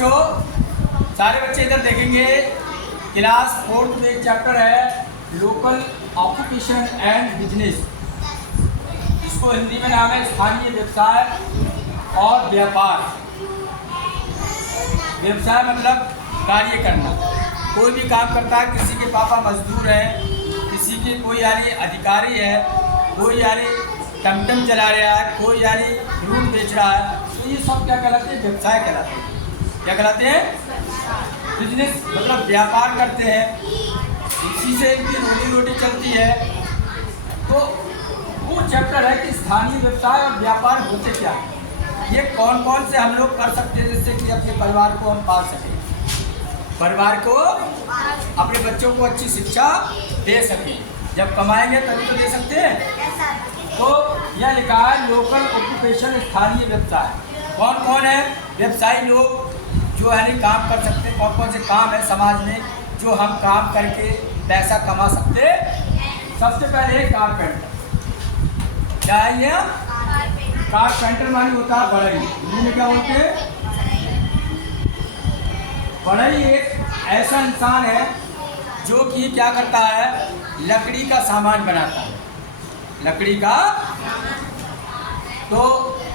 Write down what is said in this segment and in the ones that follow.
बच्चों, सारे बच्चे इधर देखेंगे। क्लास 4th में एक चैप्टर है लोकल ऑक्यूपेशन एंड बिजनेस। इसको हिंदी में नाम है स्थानीय व्यवसाय और व्यापार। व्यवसाय मतलब कार्य करना। कोई भी काम करता है, किसी के पापा मजदूर है, किसी के कोई यानी अधिकारी है, कोई यानी टमटम चला रहा है, कोई यानी फ्रूट बेच रहा है, तो ये सब क्या कहलाते हैं? व्यवसाय कहलाते हैं। क्या कहलाते हैं? बिजनेस मतलब व्यापार करते हैं, इसी से इनकी रोजी रोटी चलती है। तो वो चैप्टर है कि स्थानीय व्यवसाय और व्यापार होते क्या है, ये कौन कौन से हम लोग कर सकते हैं जिससे कि अपने परिवार को हम पाल सकें, परिवार को, अपने बच्चों को अच्छी शिक्षा दे सकें। जब कमाएंगे तभी तो दे सकते हैं। तो यह लिखा है लोकल ऑक्यूपेशन, स्थानीय व्यवसाय। कौन कौन है व्यवसायी लोग जो यानी काम कर सकते हैं? कौन कौन से काम है समाज में जो हम काम करके पैसा कमा सकते हैं? सबसे पहले कारपेंटर। क्या है ये? कारपेंटर मानी होता है बढ़ई। हिंदी में क्या बोलते हैं? बढ़ई एक ऐसा इंसान है जो कि क्या करता है, लकड़ी का सामान बनाता है। लकड़ी का, तो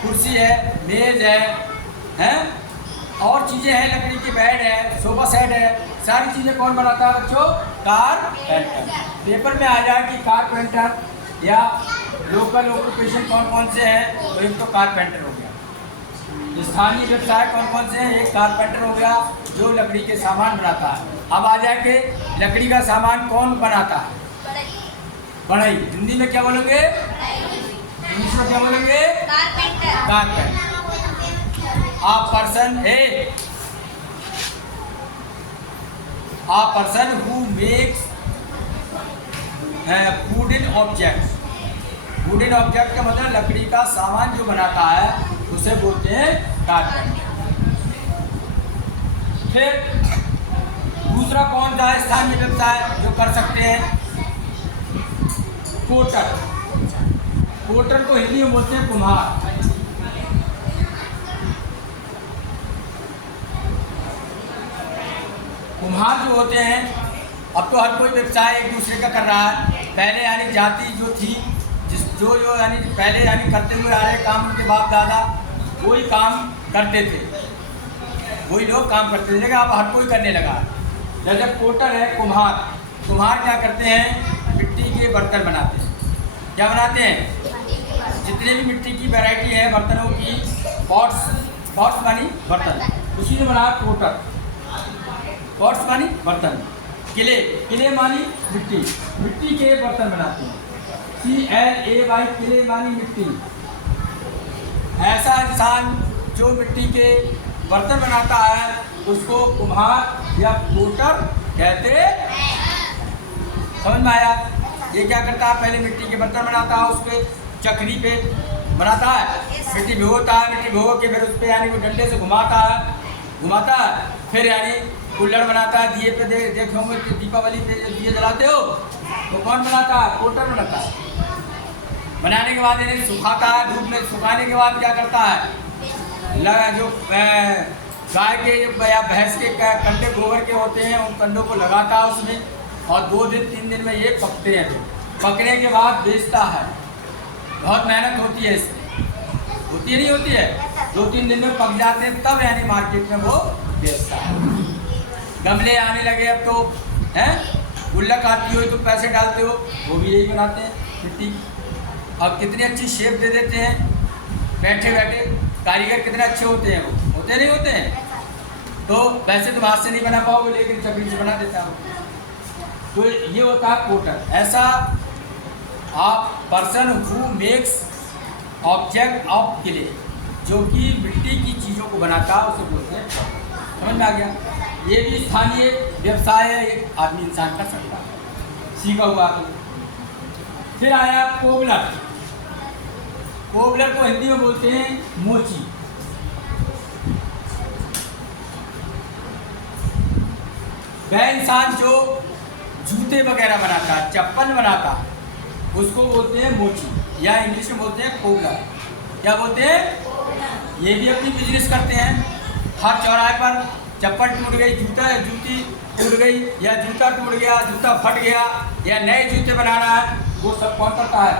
कुर्सी है, मेज है और चीज़ें हैं, लकड़ी के बेड है, सोफा सेट है, सारी चीज़ें कौन बनाता है बच्चों? कारपेंटर। पेपर में आ जाए कि कारपेंटर या लोकल ऑक्यूपेशन कौन कौन से हैं, तो एक तो कारपेंटर हो गया। स्थानीय व्यवसाय कौन कौन से हैं? एक कारपेंटर हो गया जो लकड़ी के सामान बनाता है। अब आ जाए कि लकड़ी का सामान कौन बनाता है? बढ़ई। हिंदी में क्या बोलेंगे? इंग्लिश में क्या बोलेंगे? Carpenter. A person who makes wooden objects। Wooden object का मतलब लकड़ी का सामान जो बनाता है उसे बोलते हैं कारपेंटर। फिर दूसरा कौन सा है स्थानीय व्यवसाय जो कर सकते हैं? पोटर। पोटर को हिंदी में बोलते हैं कुम्हार। कुम्हार जो होते हैं, अब तो हर कोई व्यवसाय एक दूसरे का कर रहा है। पहले यानी जाति जो थी, जो यानी पहले यानी करते हुए आ रहे काम, उनके बाप दादा वही काम करते थे, वही लोग काम करते थे, लेकिन अब हर कोई करने लगा। जैसे पोटर है कुम्हार। कुम्हार क्या करते हैं? मिट्टी के बर्तन बनाते हैं। क्या बनाते हैं? जितने भी मिट्टी की वैरायटी है बर्तनों की, पॉट्स मानी बर्तन, उसी ने बना पोटर। पॉट्स मानी बर्तन, किले मानी मिट्टी, मिट्टी के बर्तन बनाते हैं। CLAY, किले मानी मिट्टी। ऐसा इंसान जो मिट्टी के बर्तन बनाता है उसको कुम्हार या पोटर कहते हैं। समझ में आया? ये क्या करता है? पहले मिट्टी के बर्तन बनाता है, उसके चक्री पे बनाता है, मिट्टी भिगोता है, मिट्टी भिगो के फिर उस पर यानी वो डंडे से घुमाता है, फिर यानी कुल्हड़ बनाता है। दिए पे देखो कि दीपावली पे दिए जलाते हो तो कौन बनाता है? पोटर बनाता है। बनाने के बाद इन्हें सुखाता है, धूप में सुखाने के बाद क्या करता है? जो गाय के या भैंस के कंडे गोबर के होते हैं उन कंडों को लगाता है उसमें, और 2 दिन 3 दिन में ये पकते हैं। पकने के बाद बेचता है। बहुत मेहनत होती है इसमें, होती है नहीं होती है? 2-3 दिन में पक जाते हैं, तब यानी मार्केट में वो बेचता है। गमले आने लगे अब तो हैं, गुल्लक आती हो तो पैसे डालते हो, वो भी यही बनाते हैं मिट्टी। अब कितनी अच्छी शेप दे देते हैं, बैठे बैठे कारीगर कितने अच्छे होते हैं, वो होते नहीं होते हैं? तो वैसे तो हाथ से नहीं बना पाओगे, लेकिन चकरी से बना देता हो। तो ये होता है पोटर। ऐसा आप person who makes object of clay, जो कि मिट्टी की चीज़ों को बनाता है, उसे बोलते हैं। समझ में आ गया? ये भी स्थानीय व्यवसाय है, एक आदमी इंसान कर सकता है, सीखा हुआ। फिर आया कोबलर। कोबलर को हिंदी में बोलते हैं मोची। वह इंसान जो जूते वगैरह बनाता है, चप्पल बनाता है, उसको बोलते हैं मोची, या इंग्लिश में बोलते हैं कोबलर। क्या बोलते हैं? ये भी अपनी बिजनेस करते हैं। हर चौराहे पर चप्पल टूट गई, जूती टूट गई, या जूता टूट गया, जूता फट गया, या नए जूते बनाना है, वो सब कौन करता है?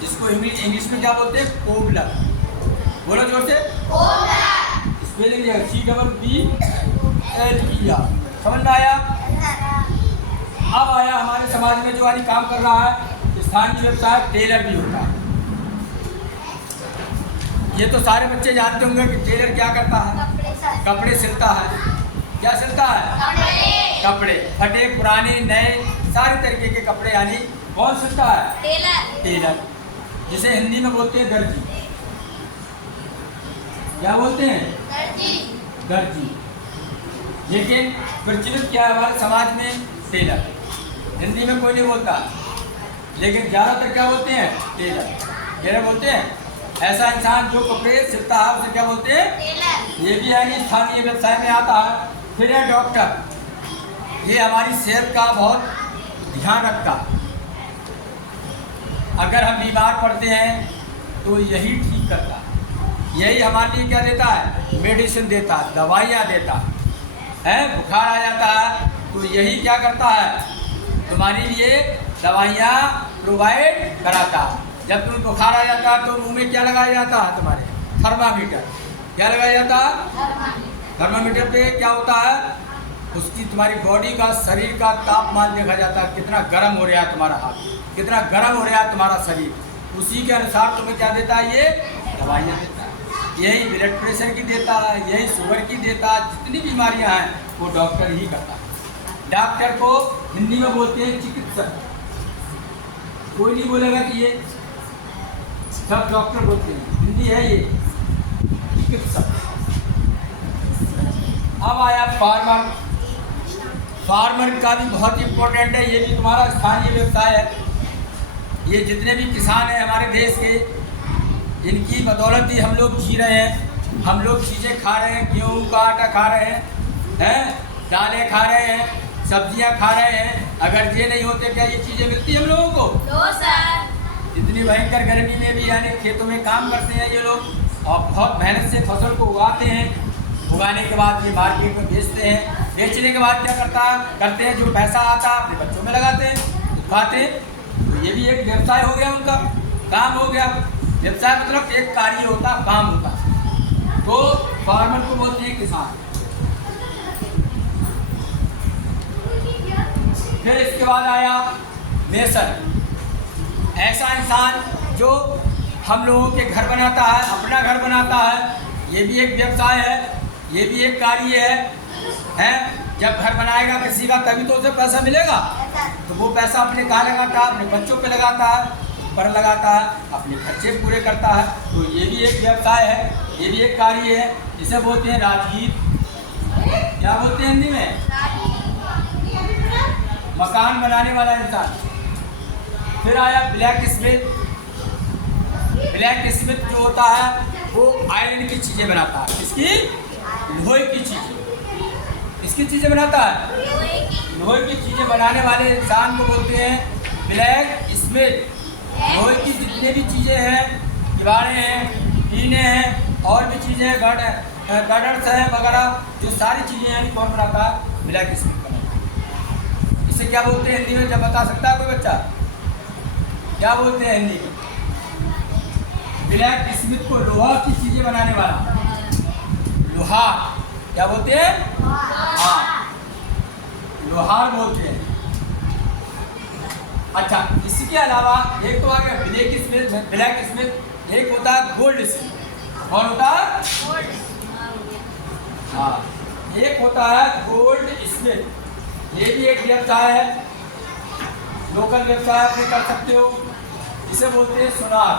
जिसको इंग्लिश में क्या बोलते हैं? कोबलर। बोलो जोर से, स्पेलिंग COOBLER। समझ में आया? अब आया हमारे समाज में जो वाली काम कर रहा है स्थानीय व्यवसाय, टेलर भी होता है। ये तो सारे बच्चे जानते होंगे कि टेलर क्या करता है? कपड़े सिलता है। क्या सिलता है? कपड़े, फटे पुराने नए सारे तरीके के कपड़े, यानी कौन सिलता है? टेलर, जिसे हिंदी में बोलते हैं दर्जी। क्या बोलते हैं? दर्जी। लेकिन प्रचलित क्या है हमारे समाज में? टेलर। हिंदी में कोई नहीं बोलता, लेकिन ज़्यादातर क्या बोलते हैं? टेलर बोलते हैं। ऐसा इंसान जो कपड़े सिलता है उसे क्या बोलते हैं? ये भी यानी स्थानीय व्यवसाय में आता है। फिर है डॉक्टर। ये हमारी सेहत का बहुत ध्यान रखता है। अगर हम बीमार पड़ते हैं तो यही ठीक करता है। यही हमारे लिए क्या देता है? मेडिसिन देता है, दवाइयाँ देता है। बुखार आ जाता है तो यही क्या करता है? तुम्हारे लिए दवाइयाँ प्रोवाइड कराता है। जब तुम्हें बुखार आ जाता है तो मुंह में क्या लगाया जाता है? तुम्हारे थर्मामीटर। क्या लगाया जाता है? थर्मामीटर पे क्या होता है? उसकी तुम्हारी बॉडी का, शरीर का तापमान देखा जाता है, कितना गर्म हो रहा है तुम्हारा हाथ, कितना गर्म हो रहा है तुम्हारा शरीर। उसी के अनुसार तुम्हें क्या देता है? ये दवाइयाँ देता है। यही ब्लड प्रेशर की देता है, यही शुगर की देता है। जितनी बीमारियाँ हैं वो डॉक्टर ही करता है। डॉक्टर को हिंदी में बोलते हैं चिकित्सक। कोई नहीं बोलेगा कि ये सब डॉक्टर बोलते हैं, हिंदी है ये चिकित्सक। अब आया फार्मर। फार्मर का भी बहुत इम्पोर्टेंट है, ये भी तुम्हारा स्थानीय व्यवसाय है। ये जितने भी किसान हैं हमारे देश के, इनकी बदौलत ही हम लोग जी रहे हैं। हम लोग चीज़ें खा रहे हैं, गेहूँ का आटा खा रहे हैं, दालें खा रहे हैं, सब्जियां खा रहे हैं। अगर ये नहीं होते क्या ये चीज़ें मिलती हम लोगों को? No sir. इतनी भयंकर गर्मी में भी यानी खेतों में काम करते हैं ये लोग, और बहुत मेहनत से फसल को उगाते हैं। उगाने के बाद ये मार्केट में बेचते हैं। बेचने के बाद क्या करते हैं? जो पैसा आता है अपने बच्चों में लगाते हैं, खाते हैं। तो ये भी एक व्यवसाय हो गया, उनका काम हो गया। व्यवसाय मतलब एक कार्य होता, काम होता। तो फार्मर को बोलते हैं किसान। फिर इसके बाद आया मेसन। ऐसा इंसान जो हम लोगों के घर बनाता है, अपना घर बनाता है। ये भी एक व्यवसाय है, ये भी एक कार्य है। जब घर बनाएगा किसी का तभी तो उसे पैसा मिलेगा। तो वो पैसा अपने कहाँ लगाता है? अपने बच्चों पे लगाता है, पर लगाता है, अपने खर्चे पूरे करता है। तो ये भी एक व्यवसाय है, ये भी एक कार्य है। इसे बोलते हैं राजगीर। क्या बोलते हैं हिंदी में? मकान बनाने वाला इंसान। फिर आया ब्लैक स्मिथ। ब्लैक स्मिथ जो होता है वो आयरन की चीज़ें बनाता है। किसकी? लोहे की चीज़ें। किसकी चीज़ें बनाता है? लोहे की चीज़ें बनाने वाले इंसान को बोलते हैं ब्लैक स्मिथ। लोहे की जितने भी चीज़ें हैं, किवाड़े हैं, टीने हैं, और भी चीज़ें गर्डर्स हैं वगैरह, जो सारी चीज़ें हैं कौन बनाता है? ब्लैक स्मिथ बनाता है। इसे क्या बोलते हैं हिंदी में? जब बता सकता है कोई बच्चा? क्या बोलते हैं हिंदी में? ब्लैक स्मिथ को लोहा की चीज़ें बनाने वाला, लोहार। क्या बोलते हैं? हाँ, लोहार बोलते हैं। अच्छा, इसके अलावा एक तो आ गया ब्लैक स्मिथ। एक होता है गोल्ड स्मिथ। कौन होता है? हाँ, एक होता है गोल्ड स्मिथ। ये भी एक व्यवसाय है, लोकल व्यवसाय आप कर सकते हो। इसे बोलते हैं सुनार।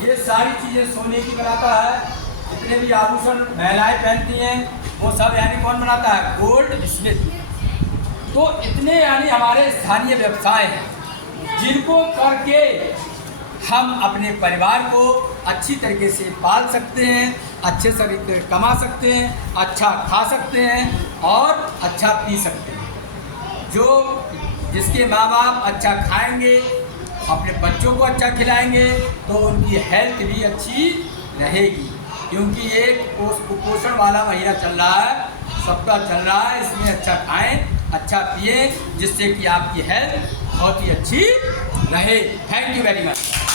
ये सारी चीज़ें सोने की बनाता है। जितने भी आभूषण महिलाएं पहनती हैं वो सब यानी कौन बनाता है? Gold Smith. तो इतने यानी हमारे स्थानीय व्यवसाय हैं जिनको करके हम अपने परिवार को अच्छी तरीके से पाल सकते हैं, अच्छे से कमा सकते हैं, अच्छा खा सकते हैं और अच्छा पी सकते हैं। जो जिसके माँ बाप अच्छा खाएंगे, अपने बच्चों को अच्छा खिलाएंगे, तो उनकी हेल्थ भी अच्छी रहेगी। क्योंकि एक कुपोषण वाला महीना चल रहा है, सप्ताह चल रहा है। इसमें अच्छा खाएं, अच्छा पिए, जिससे कि आपकी हेल्थ बहुत ही अच्छी रहे। Thank you very much.